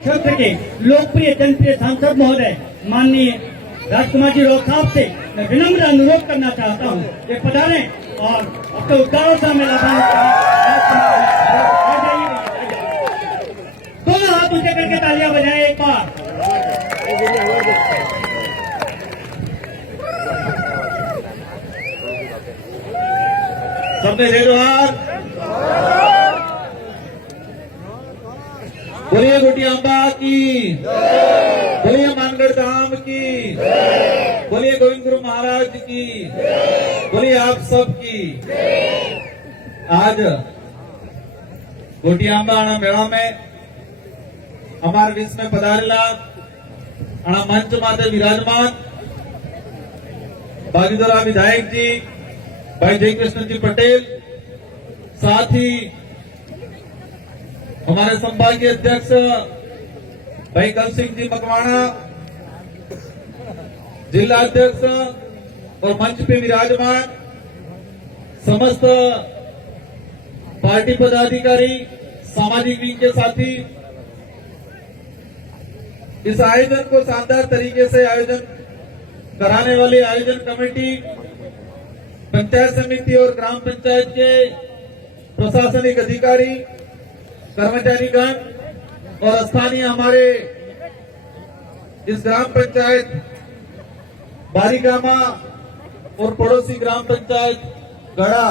क्षेत्र के लोकप्रिय जनप्रिय सांसद महोदय माननीय राजकुमार जी रोखाप से मैं विनम्र अनुरोध करना चाहता हूं कि पधारें और अपने उद्गारों से हमें लाभान्वित करें। दोनों हाथ ऊंचे करके तालियां बजाएं एक बार। सबने जय जोहार। बोलिए गोटियांबा की, बोलिए मानगढ़ धाम की, बोलिए गोविंद गुरु महाराज की, बोलिए आप सब की। आज गोटियांबा मेला में हमारे बीच में पधारेला मंच माते विराजमान बागीदोरा विधायक जी भाई जय कृष्ण जी पटेल, साथ ही हमारे संभागीय अध्यक्ष भाई कल सिंह जी मकवाणा, जिला अध्यक्ष और मंच पे विराजमान समस्त पार्टी पदाधिकारी, सामाजिक विंग के साथी, इस आयोजन को शानदार तरीके से आयोजन कराने वाली आयोजन कमेटी, पंचायत समिति और ग्राम पंचायत के प्रशासनिक अधिकारी, कर्मचारीगण और स्थानीय हमारे इस ग्राम पंचायत बारीगामा और पड़ोसी ग्राम पंचायत गढ़ा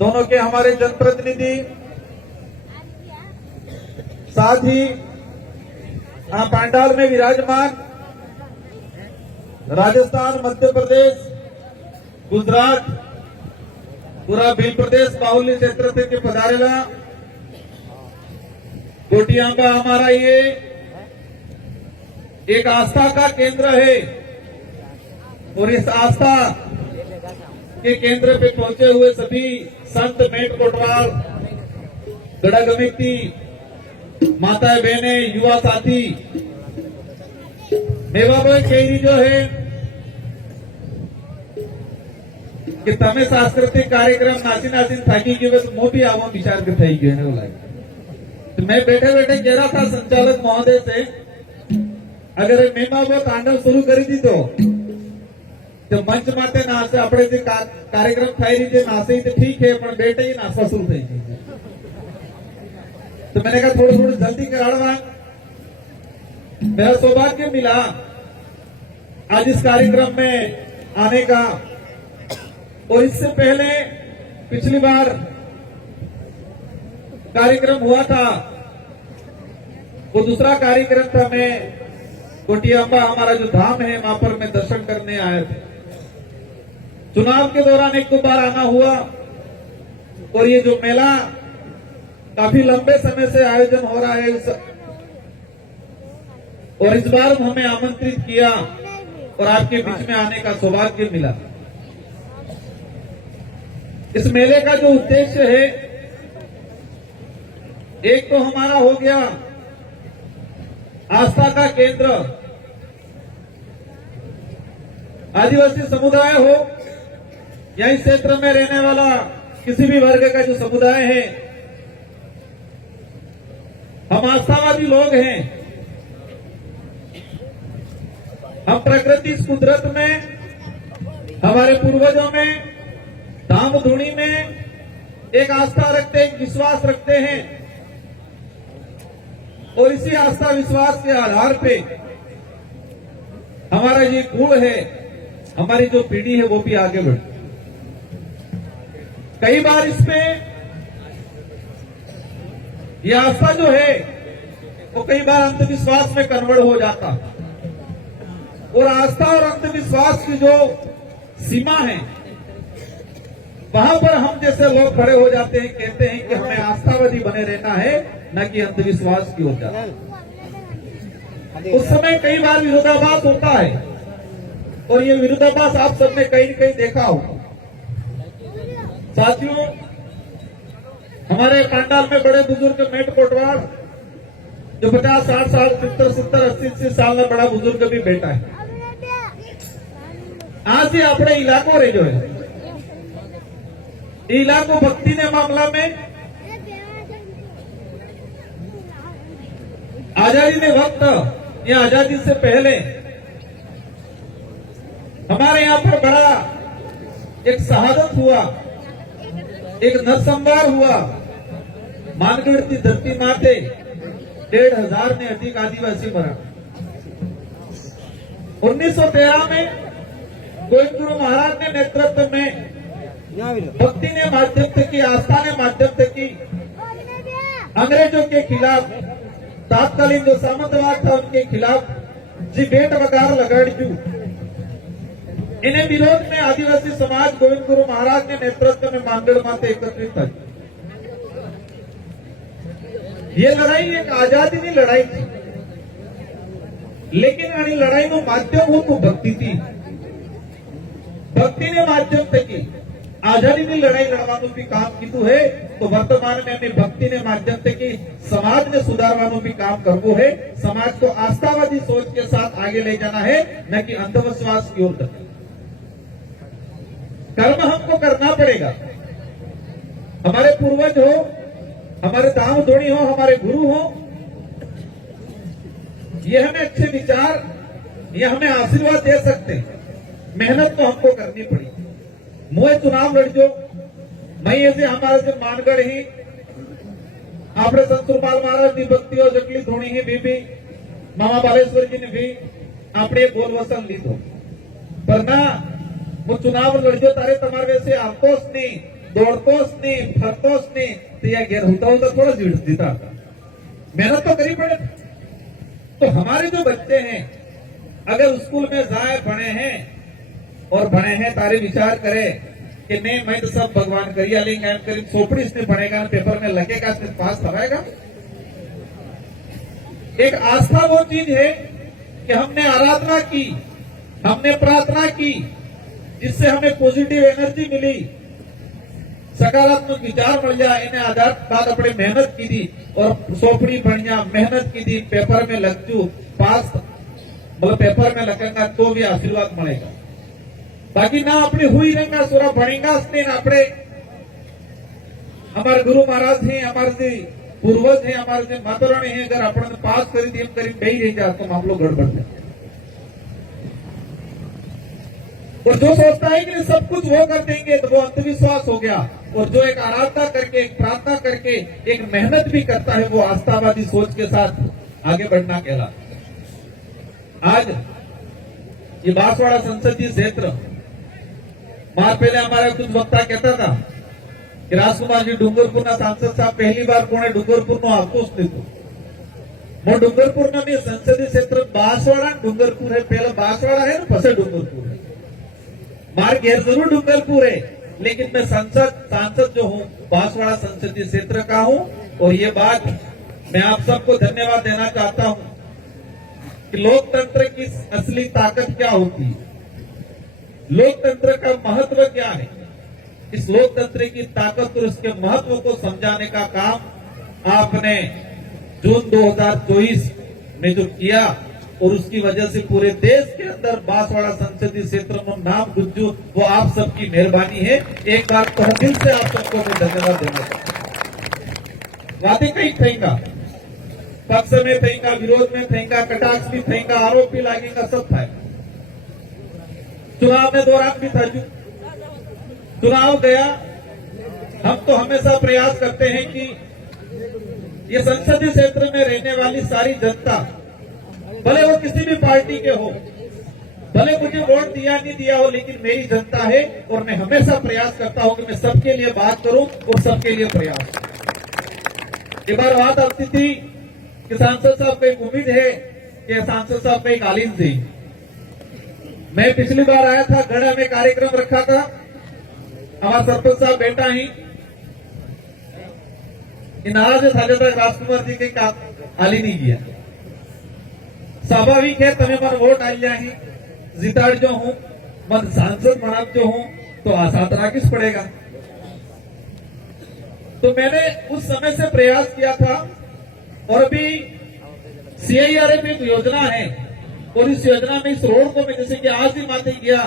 दोनों के हमारे जनप्रतिनिधि, साथ ही पंडाल में विराजमान राजस्थान, मध्य प्रदेश, गुजरात, पूरा भील प्रदेश बाहुल्य क्षेत्र से के पधारेला गोटियांबा हमारा ये एक आस्था का केंद्र है और इस आस्था के केंद्र पे पहुंचे हुए सभी संत, मेट कोटवाल, गढ़ा कमेटी, माताएं बहने, युवा साथी, मेवा भाई खेरी जो है कि तमे सांस्कृतिक कार्यक्रम नासी नासी थाकी गए तो मो भी आवा विचार कर थी गए। तो मैं बैठे बैठे कह रहा था संचालक महोदय से, अगर मेमा वो तांडव शुरू कर दी तो मंच माते नासे अपने जो कार्यक्रम थाई रीते नासे तो ठीक है, पर बेटे ही नासवा शुरू थी। तो मैंने कहा थोड़ा थोड़ा जल्दी कराड़वा। मेरा सौभाग्य मिला आज इस कार्यक्रम में आने का, और इससे पहले पिछली बार कार्यक्रम हुआ था, वो दूसरा कार्यक्रम था, मैं गोटियांबा हमारा जो धाम है वहां पर मैं दर्शन करने आया था। चुनाव के दौरान एक दो बार आना हुआ और ये जो मेला काफी लंबे समय से आयोजन हो रहा है और इस बार हमें आमंत्रित किया और आपके बीच में आने का सौभाग्य मिला। इस मेले का जो उद्देश्य है, एक तो हमारा हो गया आस्था का केंद्र, आदिवासी समुदाय हो या इस क्षेत्र में रहने वाला किसी भी वर्ग का जो समुदाय है, हम आस्थावादी लोग हैं। हम प्रकृति, इस कुदरत में, हमारे पूर्वजों में, धाम धुनी में एक आस्था रखते हैं, एक विश्वास रखते हैं और इसी आस्था विश्वास के आधार पे हमारा ये गुण है, हमारी जो पीढ़ी है वो भी आगे बढ़ती। कई बार इसमें ये आस्था जो है वो कई बार अंधविश्वास में कन्वर्ट हो जाता, और आस्था और अंधविश्वास की जो सीमा है वहां पर हम जैसे लोग खड़े हो जाते हैं, कहते हैं कि हमें आस्थावादी बने रहना है, न कि अंधविश्वास की ओर जाना। उस समय कई बार विरोधाभास होता है और ये विरोधाभास आप सबने कहीं न कहीं देखा हो। साथियों, हमारे पंडाल में बड़े बुजुर्ग मेट कोटवाल जो 50-60 साल, 70-80 साल में बड़ा बुजुर्ग भी बैठा है। आज ही अपने इलाको रे जो है इलाको भक्ति ने मामला में आजादी के वक्त या आजादी से पहले हमारे यहाँ पर बड़ा एक शहादत हुआ, एक नरसंहार हुआ। मानगढ़ की धरती माते 1,500 ने अधिक आदिवासी मरा। 1913 में गोविंद गुरु महाराज ने नेतृत्व में भक्ति ने माध्यम से की, आस्था ने माध्यम से की, अंग्रेजों के खिलाफ तात्कालीन जो सामंतवाद था उनके खिलाफ जी बेट वगार लगाड़जू। इन्हें विरोध में आदिवासी समाज गोविंद गुरु महाराज ने नेतृत्व में मानगढ़ माते एकत्रित था। ये लड़ाई एक आजादी की लड़ाई थी, लेकिन आनी लड़ाई નું માધ્યમ હતું ભક્તિ थी। भक्ति ने माध्यम से की आजादी की लड़ाई लड़वाનું भी काम कीधું है। तो वर्तमान में हमने भक्ति ने माध्यम से की समाज ने सुधारवाનું भी काम करवो है। समाज को आस्थावादी सोच के साथ आगे ले जाना है, न कि अंधविश्वास की ओर। कर्म हमको करना पड़ेगा। हमारे पूर्वज हो, हमारे दाम धोनी हो, हमारे गुरु हो, ये हमें अच्छे विचार, ये हमें आशीर्वाद दे सकते हैं। मेहनत तो हमको करनी पड़ी। मुझे चुनाव लड़जो, मैं ऐसे हमारे से मानगढ़ ही आपने संत सुरपाल महाराज की भक्ति और जटली धोनी ही भी मामा बालेश्वर जी ने भी आपने गोल वसन ली दो, पर ना वो चुनाव लड़जो तारे तुम्हारे वैसे आतोस नहीं, दौड़तोस नहीं, फरतोस नहीं, तो यह घेर होता थोड़ा जीड़ देता। मेहनत तो करी पड़े। तो हमारे जो बच्चे हैं अगर स्कूल में जाए पढ़े हैं और बने हैं तारे विचार करे कि नहीं मैं तो सब भगवान करिया लेंगे, करीब सोपड़ी इसने बनेगा, पेपर में लगेगा, पास कराएगा। एक आस्था वो चीज है कि हमने आराधना की, हमने प्रार्थना की, जिससे हमें पॉजिटिव एनर्जी मिली, सकारात्मक विचार मिल जाए। इन्हें आधार बाद अपने मेहनत की थी और सोपड़ी बढ़िया मेहनत की थी, पेपर में लग जू, पास मतलब पेपर में लगेगा तो भी आशीर्वाद मिलेगा। बाकी ना अपनी हुई रहेगा सोरा बढ़ेगा अपने हमारे गुरु महाराज हैं, हमारे से पूर्वज हैं, हमारे से माता रानी हैं, अगर अपने पास करी थी करीब नहीं रह जाए तो हम लोग गड़बड़ जाए। और जो सोचता है कि सब कुछ वो कर देंगे तो वो अंधविश्वास हो गया। और जो एक आराधना करके, एक प्रार्थना करके, एक मेहनत भी करता है, वो आस्थावादी सोच के साथ आगे बढ़ना कहलाता। आज ये बांसवाड़ा संसदीय क्षेत्र मार पहले हमारा कुछ वक्ता कहता था कि राजकुमार जी डूंगरपुर सांसद साहब पहली बार कोने डूंगरपुर नो आतोष लीधो। वो डूंगरपुर में संसदीय क्षेत्र बांसवाड़ा डूंगरपुर है, पहले बांसवाड़ा है ना, पसे डूंगरपुर है। मार घेर जरूर डूंगरपुर है, लेकिन मैं सांसद जो हूँ बांसवाड़ा संसदीय क्षेत्र का हूँ। और ये बात मैं आप सबको धन्यवाद देना चाहता हूँ कि लोकतंत्र की असली ताकत क्या होती है, लोकतंत्र का महत्व क्या है। इस लोकतंत्र की ताकत और उसके महत्व को समझाने का काम आपने जून 2024 में जो किया, और उसकी वजह से पूरे देश के अंदर बांसवाड़ा संसदीय क्षेत्र में नाम गुंजू, वो आप सबकी मेहरबानी है। एक बार तो दिल से आप सबको मैं धन्यवाद देना चाहता। बातें कई थेंगा, पक्ष में थेंगा, विरोध में थेंगा, कटाक्ष भी थेंगा, आरोप भी लगेगा, सब था। चुनाव में दौरान भी था, चुनाव गया। हम तो हमेशा प्रयास करते हैं कि ये संसदीय क्षेत्र में रहने वाली सारी जनता, भले वो किसी भी पार्टी के हो, भले मुझे वोट दिया नहीं दिया हो, लेकिन मेरी जनता है और मैं हमेशा प्रयास करता हूं कि मैं सबके लिए बात करूं और सबके लिए प्रयास। एक बार बात आती थी कि सांसद साहब को एक उम्मीद है कि सांसद साहब को एक आलिम दी। मैं पिछली बार आया था, गढ़ा में कार्यक्रम रखा था, हमारा सरपंच साहब बेटा ही नाराज था तक राजकुमार जी के काम आली नहीं किया। स्वाभाविक है, तमें मन वोट आई जाए, जिताड़ जो हूं, मन सांसद बना जो हूं, तो आसात राकिस पड़ेगा। तो मैंने उस समय से प्रयास किया था। और अभी CIRF एक योजना है, और इस योजना में इस रोड को मैं जैसे कि आज ही माते गया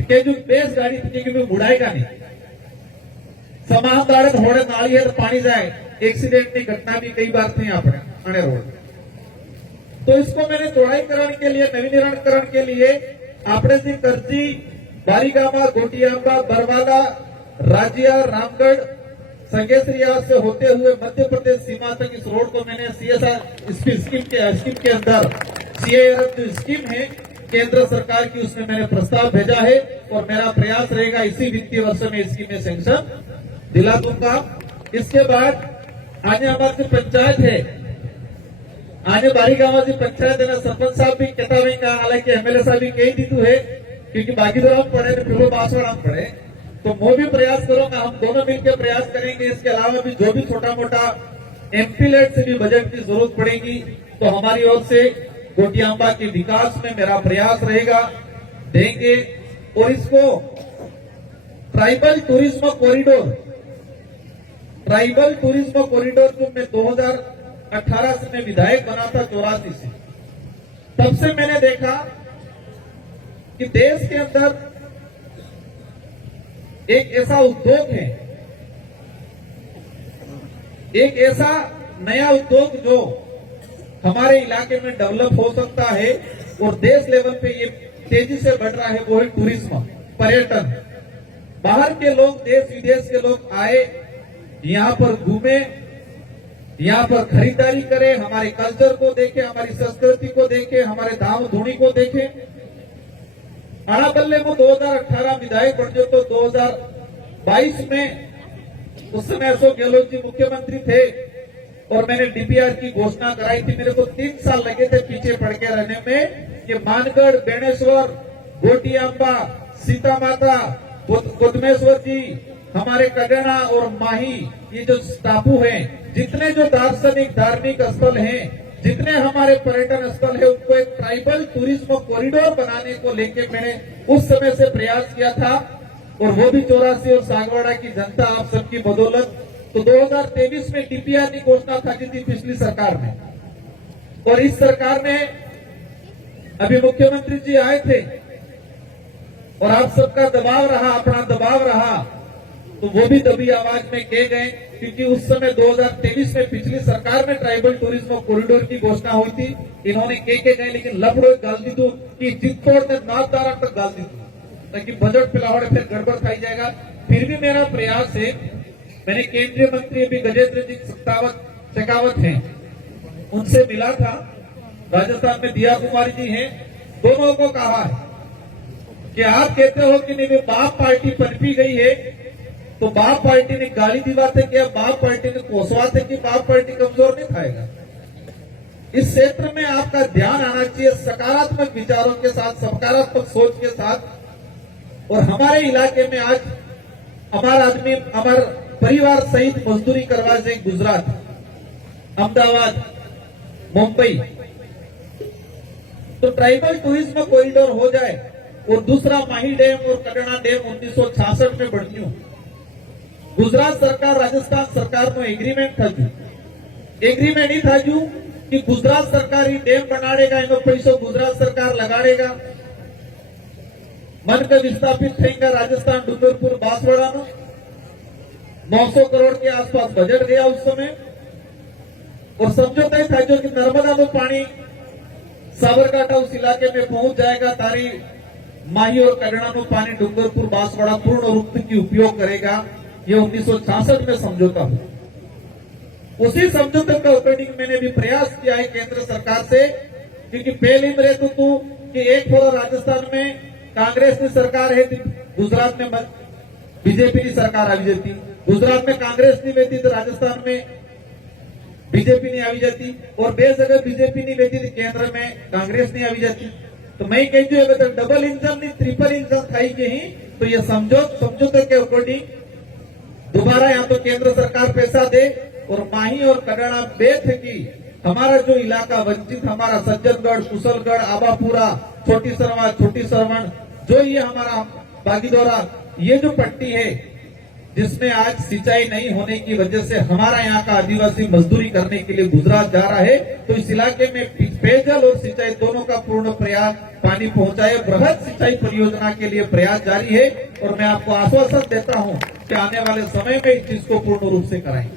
कि जो बेस गाड़ी थी बुढ़ाएगा नहीं, समाज दाड़े थोड़े नाली है तो पानी जाए, एक्सीडेंट की घटना भी कई बार थी अपने रोड। तो इसको मैंने चौड़ाईकरण के लिए, नवीनीकरण के लिए आपने जी करजी, बारीगामा, गोटियांबा, बरवाला, राजिया, रामगढ़, संगेसरिया से होते हुए मध्य प्रदेश सीमा तक इस रोड को मैंने CSR स्कीम के अंदर CARF जो स्कीम है केंद्र सरकार की, उसमें मैंने प्रस्ताव भेजा है और मेरा प्रयास रहेगा इसी वित्तीय वर्ष में इसकी मैं सैंक्शन दिला दूंगा। इसके बाद आने हमारी जो पंचायत है, आने बारीगामा जी पंचायत है ना, सरपंच साहब भी कहता हुए कहा, हालांकि MLA साहब भी कही दी है क्योंकि बागीदोरा पढ़े तो फिर बांसवाड़ा पढ़े, तो मैं भी प्रयास करूंगा, हम दोनों मिलकर प्रयास करेंगे। इसके अलावा भी जो भी छोटा मोटा MP-लेड से भी बजट की जरूरत पड़ेगी तो हमारी ओर से गोटियांबा के विकास में मेरा प्रयास रहेगा, देंगे। और इसको ट्राइबल टूरिज्म कॉरिडोर जो मैं 2018 से मैं विधायक बना था, 84 से, तब से मैंने देखा कि देश के अंदर एक ऐसा उद्योग है, एक ऐसा नया उद्योग जो हमारे इलाके में डेवलप हो सकता है और देश लेवल पे ये तेजी से बढ़ रहा है, वो है टूरिज्म, पर्यटन। बाहर के लोग, देश विदेश के लोग आए, यहाँ पर घूमे, यहाँ पर खरीदारी करें, हमारे कल्चर को देखें, हमारी संस्कृति को देखें, हमारे धाम धूनी को देखें। अड़ाबल्ले में 2018 विधायक बन जो, तो 2022 में उस समय अशोक गहलोत जी मुख्यमंत्री थे और मैंने DPR की घोषणा कराई थी। मेरे को 3 साल लगे थे पीछे पड़ के रहने में कि मानगढ़, बेणेश्वर, गोटियांबा, सीता माता, गोदमेश्वर जी, हमारे कगना और माही, ये जो टापू हैं, जितने जो दार्शनिक धार्मिक स्थल हैं, जितने हमारे पर्यटन स्थल है, उनको एक ट्राइबल टूरिज्म कॉरिडोर बनाने को लेकर मैंने उस समय से प्रयास किया था और वो भी 84 और सागवाड़ा की जनता आप सबकी बदौलत। तो 2023 में DPR की घोषणा था की थी पिछली सरकार में, और इस सरकार में अभी मुख्यमंत्री जी आए थे और आप सबका दबाव रहा, अपना दबाव रहा, तो वो भी दबी आवाज में कह गए, क्योंकि उस समय 2023 में पिछली सरकार में ट्राइबल टूरिज्म कॉरिडोर की घोषणा हुई थी। इन्होंने कह गए, लेकिन लफड़ो गाल दी तो कि जितोड़ ने नादारा तक गाल दी ताकि बजट पिलावड़े फिर गड़बड़ खाई जाएगा। फिर भी मेरा प्रयास है, मैंने केंद्रीय मंत्री अभी गजेंद्र जी शेखावत हैं, उनसे मिला था, राजस्थान में दिया कुमारी जी हैं, दोनों को कहा है कि आप कहते हो कि नहीं बाप पार्टी पनपी गई है, तो बाप पार्टी ने गाली दिवाते किया, बाप पार्टी ने कोसवाते कि बाप पार्टी कमजोर नहीं खाएगा। इस क्षेत्र में आपका ध्यान आना चाहिए, सकारात्मक विचारों के साथ, सकारात्मक सोच के साथ। और हमारे इलाके में आज हमारा आदमी, हमारे परिवार सहित मजदूरी करवा जाए गुजरात, अहमदाबाद, मुंबई, तो ट्राइबल टूरिज्म कॉरिडोर हो जाए। और दूसरा माही डैम और कगना डैम 1966 में बन्यो। गुजरात सरकार, राजस्थान सरकार नो एग्रीमेंट थયું, एग्रीमेंट ही थયું कि गुजरात सरकार ही डैम बनाड़ेगा, एनो पैसो गुजरात सरकार लगाड़ेगा। मन के विस्थापित थईगा राजस्थान, डूंगरपुर, बांसवाड़ा नो 900 करोड़ के आसपास बजट गया उस समय। और समझौता ही था जो कि नर्मदा नो पानी साबरकांठा उस इलाके में पहुंच जाएगा, तारी माही और कगना नो पानी डूंगरपुर, बांसवाड़ा पूर्ण रूप की उपयोग करेगा। ये 1966 में समझौता हुआ। उसी समझौते के अकॉर्डिंग मैंने भी प्रयास किया है केंद्र सरकार से, क्योंकि पहले में रहते तू कि एक थोड़ा राजस्थान में कांग्रेस की सरकार है, गुजरात में बीजेपी की सरकार आ जाती, गुजरात में कांग्रेस नहीं रहती तो राजस्थान में बीजेपी नहीं आ जाती, और बेस अगर बीजेपी नहीं रहती तो केंद्र में कांग्रेस नहीं आ जाती। तो मैं कहती हूँ अगर डबल इंजन नहीं ट्रिपल इंजन थाई के ही, तो ये समझौते के अकॉर्डिंग दोबारा यहाँ तो केंद्र सरकार पैसा दे और माही और कगना बेथ की हमारा जो इलाका वंचित, हमारा सज्जनगढ़, कुशलगढ़, आबापुरा, छोटी सरवण, जो ये हमारा बागीदोरा, ये जो पट्टी है जिसमें आज सिंचाई नहीं होने की वजह से हमारा यहाँ का आदिवासी मजदूरी करने के लिए गुजरात जा रहा है, तो इस इलाके में पेयजल और सिंचाई दोनों का पूर्ण प्रयास पानी पहुंचाए, बृहद सिंचाई परियोजना के लिए प्रयास जारी है। और मैं आपको आश्वासन देता हूं कि आने वाले समय में इस चीज को पूर्ण रूप से कराएंगे।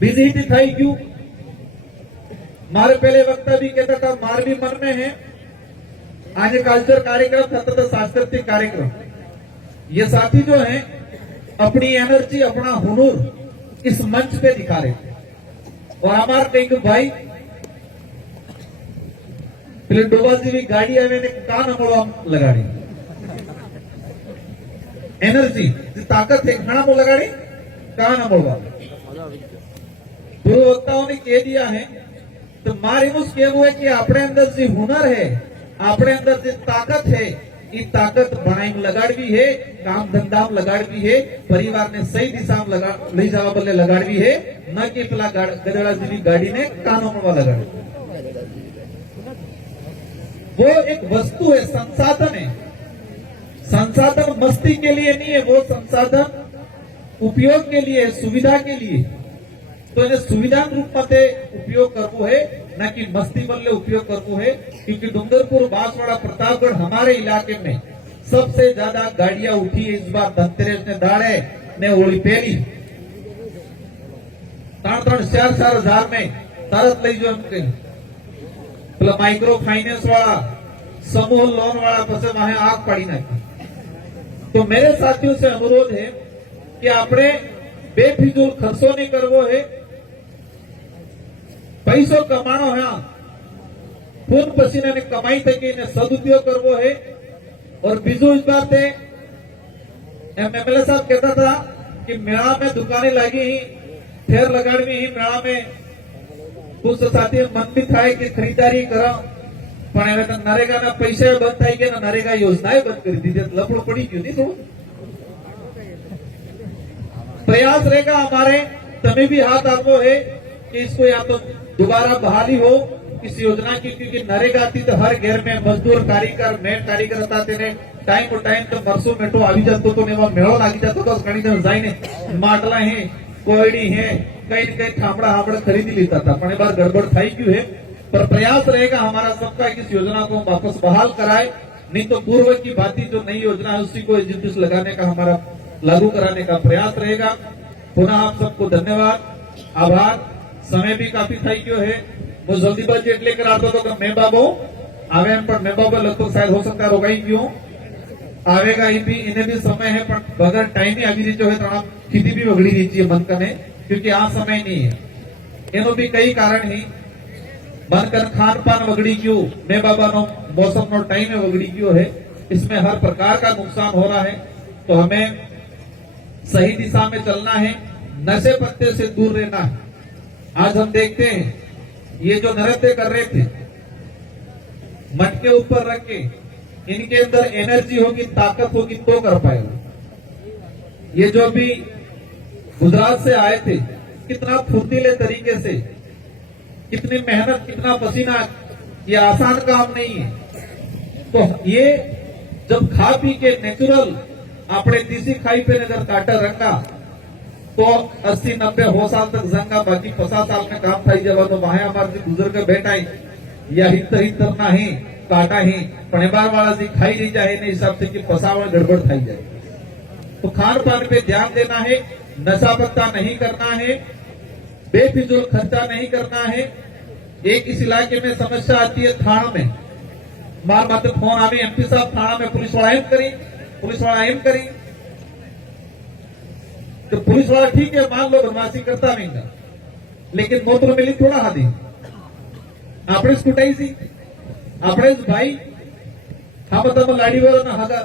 बिजी थी क्यों मारे पहले वक्ता भी कहता था मार भी मन में है। आज कल्चर कार्यक्रम था तथा सांस्कृतिक कार्यक्रम, ये साथी जो हैं अपनी एनर्जी अपना हुनूर इस मंच पे दिखा रहे थे। और हमारे कई भाई પેલી ડોબા જેવી ગાડી આવે ને કાન અમળવા લગાડી એનર્જી જે તાકાત છે ઘણા લગાડી કાન અમળવા પૂર્વ વક્તાओं ने कह दिया है। तो मारे मुझ कहવું है कि अपने अंदर जो हुनर है, अपने अंदर जो ताकत है, ये ताकत बनाई लगाड़वी है, काम धंधा में लगाड़वी है, परिवार ने सही दिशा में लई जवा बदले लगाड़वी है, न कि पेला गदड़ा जेवी गाड़ी ने कानों में लगाड़ी। वो एक वस्तु है, संसाधन है। संसाधन मस्ती के लिए नहीं है, वो संसाधन उपयोग के लिए, सुविधा के लिए। तो इन्हें सुविधा रूप में उपयोग करवो है, न कि मस्ती बल्ले उपयोग करवो है। क्योंकि डूंगरपुर, बांसवाड़ा, प्रतापगढ़ हमारे इलाके में सबसे ज्यादा गाड़ियां उठी है इस बार धनतेरस ने दाड़े ने होली पहली 3-4 हजार में तरत लई जो एम પેલા માઇક્રો ફાઇનાન્સ વાળા, समूह लोन वाला पसे वहां आग पड़ी नाखी। तो मेरे साथियों से अनुरोध है कि आपने बेफिजूल खर्चो नहीं करवो है, पैसो कमानो है, खून पसीने ने कमाई थकी ने सदुपयोग करवो है। और बीजू इस बात है, एमएलए साहब कहता था कि मेला में दुकानें लगी ही, फेर लगाड़वी ही मेला में कुछ साथी मन भी था कि खरीदारी करा, पण હવે તો નરેગાના પૈસા બંધ થઈ ગયા, નરેગા યોજનાએ બંધ કરી દીધી, લફડો પડી ગયો નહીં થોડું। प्रयास रहेगा हमारे, तभी भी हाथ आगो है कि इसको या तो दोबारा बहाली हो इस योजना की। क्योंकि नरेगा थी तो हर घर में मजदूर, कारीगर, मेन कारीगर था, तेने टाइम टू टाइम तो मरसों मेटो આવી જતો તો ને એમાં મેળો લાગી જતો તો ઘણી दिन जाइने માટલા है, कोयड़ी है, कई न कई थामड़ा हामड़ा खरीदी लेता था। पण बार गड़बड़ થઈ ગયું है। पर प्रयास रहेगा हमारा सबका कि इस योजना को वापस बहाल कराए, नहीं तो पूर्व की भांति जो नई योजना है उसी को एजेंटिस लगाने का, हमारा लागू कराने का प्रयास रहेगा। पुनः आप सबको धन्यवाद, आभार। समय भी काफी થઈ ગયો है। वो जल्दीबाजी એટલે કરાતો હતો કે मैं बाबू आवे, पर मैं बाबू लगभग शायद हो सकता रोकाई क्यों आवेगा, ये भी इन्हें भी समय है, पर बगैर टाइम ही आगे जो है तो आप स्थिति भी बगड़ी दीजिए मन करने, क्योंकि आ समय नहीं है। एनो भी कई कारण ही बनकर खान पान वगड़ी क्यों, मैं बाबा नो मौसम नो टाइम में वगड़ी क्यों है, इसमें हर प्रकार का नुकसान हो रहा है। तो हमें सही दिशा में चलना है, नशे पत्ते से दूर रहना है। आज हम देखते हैं ये जो नृत्य कर रहे थे मटके ऊपर रख के, इनके अंदर एनर्जी होगी, ताकत होगी तो कर पाएगा। ये जो भी गुजरात से आए थे, कितना फुर्तीले तरीके से, कितनी मेहनत, कितना पसीना, ये आसान काम नहीं है। तो ये जब खा पी के नेचुरल अपने देसी खाई पे नजर काटा रंगा तो 80-90 100 साल तक जंगा, बाकी 50 साल में काम થઈ જવાનો। वहां हमारे बुजुर्ग बैठा या हित करना है, काटा है, पणेबार वाला जी खाई नहीं जाए ने हिसाब से कि पसावड़ गड़बड़ થઈ जाए। तो खान पान पे ध्यान देना है, नशा पत्ता नहीं करना है, बेफिजूल खर्चा नहीं करना है। एक इस इलाके में समस्या आती है थाना में, बार बार फोन आवे एमपी साहब थाना में पुलिस वाला एम करी, तो पुलिस वाला ठीक है मान लो बदमाशी करता नहीं, लेकिन मोत्र मिली थोड़ा हादी આપણે સ્કૂટાઈ સી આપણે જ ભાઈ હા બતામાં લાડી વાળાના હાગા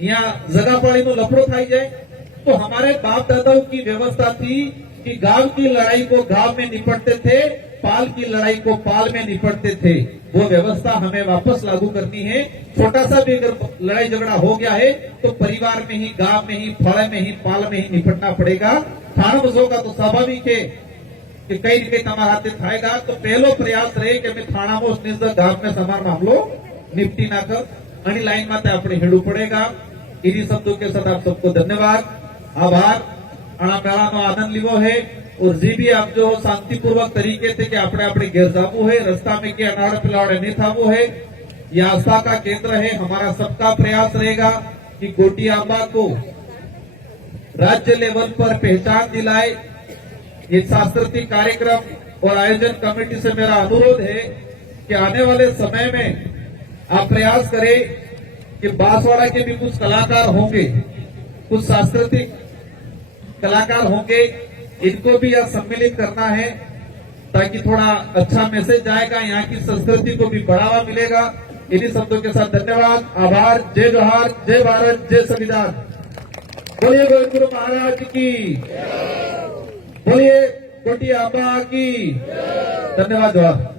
यहाँ जगह पाड़ी में लफड़ो खाई जाए। तो हमारे बाप दादाओं की व्यवस्था थी कि गांव की लड़ाई को गांव में निपटते थे, पाल की लड़ाई को पाल में निपटते थे। वो व्यवस्था हमें वापस लागू करनी है। छोटा सा भी अगर लड़ाई झगड़ा हो गया है तो परिवार में ही, गांव में ही, फल में ही, पाल में ही निपटना पड़ेगा। थाना बस होगा तो स्वाभाविक है कि कई न कई तमारा हाथे थाएगा। तो पहलो प्रयास रहे कि मैं थाना में गांव में समार मामलो निपटी ना कर आणि लाइन में अपने हेडू पड़ेगा। इन्हीं शब्दों के साथ आप सबको धन्यवाद, आभार। मेला नो आनंद लीवो है और जी भी आप जो शांतिपूर्वक तरीके से कि अपने अपने घेर जावू है, रास्ता में के अनाड़ पिलावड़े नहीं थावू है। यह आस्था का केंद्र है। हमारा सबका प्रयास रहेगा कि गोटी आंबा को राज्य लेवल पर पहचान दिलाए। ये सांस्कृतिक कार्यक्रम और आयोजन कमेटी से मेरा अनुरोध है कि आने वाले समय में आप प्रयास करें कि बांसवाड़ा के भी कुछ कलाकार होंगे, कुछ सांस्कृतिक कलाकार होंगे, इनको भी यह सम्मिलित करना है ताकि थोड़ा अच्छा मैसेज जाएगा, यहाँ की संस्कृति को भी बढ़ावा मिलेगा। इन्हीं शब्दों के साथ धन्यवाद, आभार, जय जोहार, जय भारत, जय संविधान। बोलिए गोविंद गुरु महाराज की, बोलिए गोटी अम्बा की। धन्यवाद जोहार।